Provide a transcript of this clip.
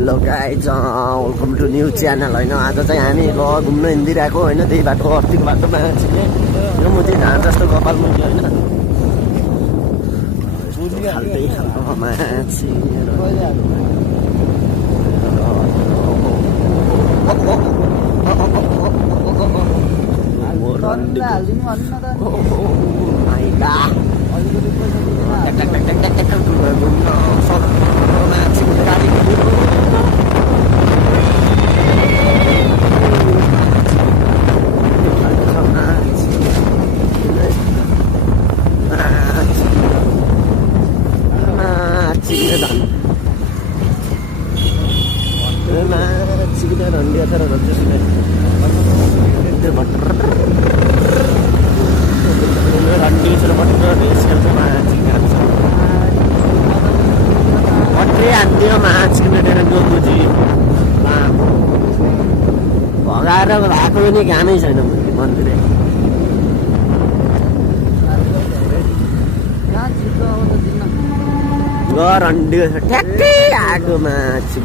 Hello guys welcome to new channel होइन। आज चाहिँ हामी ल घुम्न हिँडिरहेको होइन, त्यही बाटो अस्तिको बाटोमा छिने र म चाहिँ धान जस्तो कपाल मुनि होइन खाल्टै खालको मान्छे भगाएर भएको पनि कामै छैन मन्दिर। रन्डियो छ ठ्याक्कै आगो माछी